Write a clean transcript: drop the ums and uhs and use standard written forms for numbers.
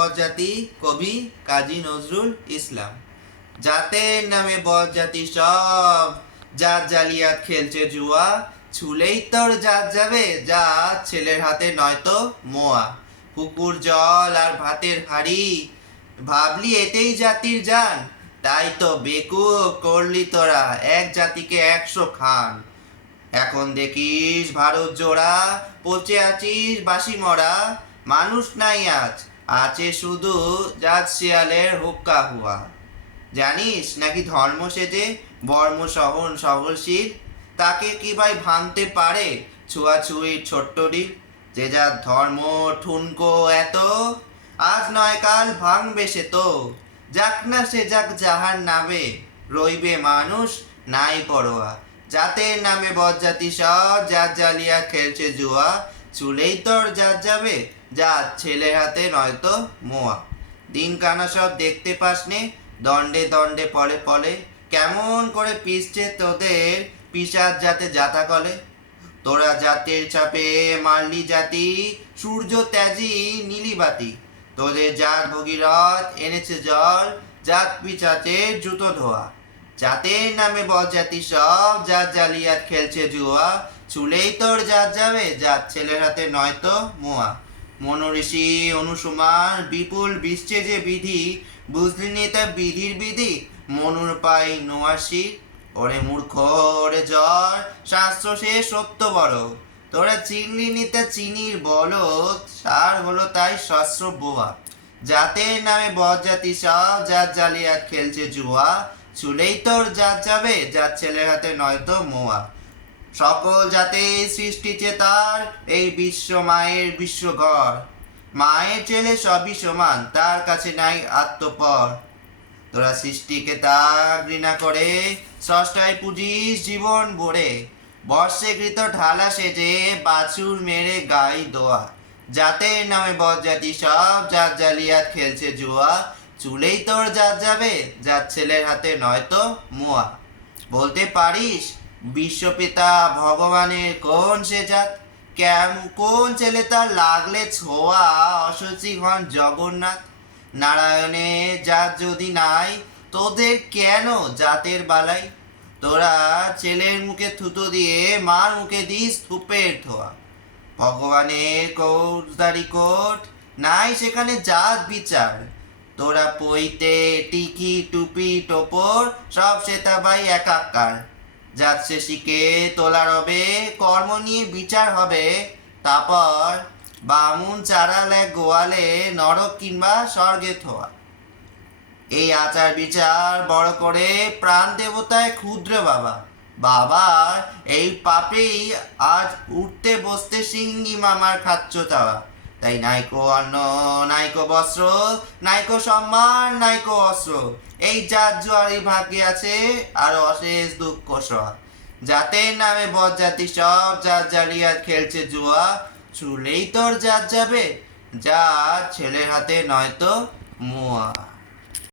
বজ্জাতি কবি কাজী নজরুল ইসলাম। জাতের নামে বজ্জাতি সব জাত জালিয়াত খেলছে জুয়া, ছুলেই তোর জাত যাবে জাত ছেলের হাতে নয়তো মোয়া। পুকুর জল আর ভাতের হাড়ি ভাবলি এতেই জাতির জান, তাই তো বেকুব করলি তোরা এক জাতিকে 100 খান। এখন দেখিস ভারত জোড়া পচে আছিস বাসি মরা, মানুষ নাই আজ আছে শুধু জাত শিয়ালের হুক্কা হুয়া। জানিস নাকি ধর্ম সেজে বর্ম সহন সহনশীল, তাকে কি ভাই ভাঙতে পারে ছুঁয়াছুঁয়ির ছোট্ট ডিল। যে যার ধর্ম ঠুনকো এত, আজ নয় কাল ভাঙবে সে তো। যাক না সে যাক যাহার নামে, রইবে মানুষ নাই পরোয়া। জাতের নামে বজ্জাতি সব জাত জালিয়া খেলছে জুয়া, চুলেই তোর জাত যাবে জাত ছেলের হাতে নয়তো মোয়া। দিন কানা সব দেখতে পাসনে দণ্ডে দণ্ডে পলে পলে, কেমন করে পিষছে তোদের পিসাজ জাতে জাতা কলে। তোরা জাতের চাপে মারলি জাতি, সূর্য ত্যাজি নীলিবাতি। তোদের জাত ভগীরথ এনেছে জল, জাত পিচাচের জুতো ধোয়া। জাতের নামে বজ্জাতি সব জাত জালিয়াত খেলছে জুয়া, চুলেই তোর জাত যাবে জাত ছেলের হাতে নয়তো মোয়া। মনঋষি অনুসুমান বিপুল বিশ্বে যে বিধি, বুঝলি নি তা বিধির বিধি মনুর পাই নোয়াসি। ওরে মূর্খ ওরে জ্বর শাস্ত্র সে সত্য বড়, তোরা চিনলি নি তা চিনির বলদ সার হলো তাই শাস্ত্র বোয়া। জাতের নামে বজ্জাতি সব জাত জালিয়াত খেলছে জুয়া, চুলেই তোর জাত যাবে জাত ছেলের হাতে নয়তো মোয়া। সকল জাতের সৃষ্টি চেতার এই বিশ্ব মায়ের বিশ্বঘর, মায়ের ছেলে সবই সমান তার কাছে নাই আত্মপর। তোরা সৃষ্টিকে তা ঘৃণা করে স্রষ্টায় পুজিস জীবন ভরে, বর্ষে কৃত ঢালা সেজে বাছুর মেরে গাই দোয়া। জাতের নামে বজ্জাতি সব জাত জালিয়াত খেলছে জুয়া, চুলেই তোর জাত যাবে জাত ছেলের হাতে নয়তো মোয়া। বলতে পারিস বিশ্বপিতা ভগবানের কোন সে জাত, কোন ছেলে তার লাগলে ছোঁয়া অসুচি হন জগন্নাথ। নারায়ণের জাত যদি নাই তোদের কেন জাতের বালাই, তোরা ছেলের মুখে থুতো দিয়ে মার মুখে দিস থুপের ধোয়া। ভগবানের কৌজদারি কোট নাই সেখানে জাত বিচার, তোরা পইতে টিকি টুপি টোপর সব সেতাবাই একাকার। জাত শেষিকে তোলা রবে কর্ম নিয়ে বিচার হবে, তারপর বামুন চারাল এক গোয়ালে নরক কিংবা স্বর্গে থোয়া। এই আচার বিচার বড় করে প্রাণ দেবতায় ক্ষুদ্র বাবা, বাবার এই পাপেই আজ উঠতে বসতে সিঙ্গি মামার খাচ্ছ তাওয়া। তাই নাইকো অন্ন নাইকো বস্ত্র নাইকো সম্মান নাইকো অস্ত্র, এই জাত জুয়ারি ভাগ্যে আছে আর অশেষ দুঃখ সহ। জাতের নামে বজ্জাতি সব জাত জালিয়াত খেলছে জুয়া, চুলেই তোর জাত যাবে জাত ছেলের হাতে নয়তো মোয়া।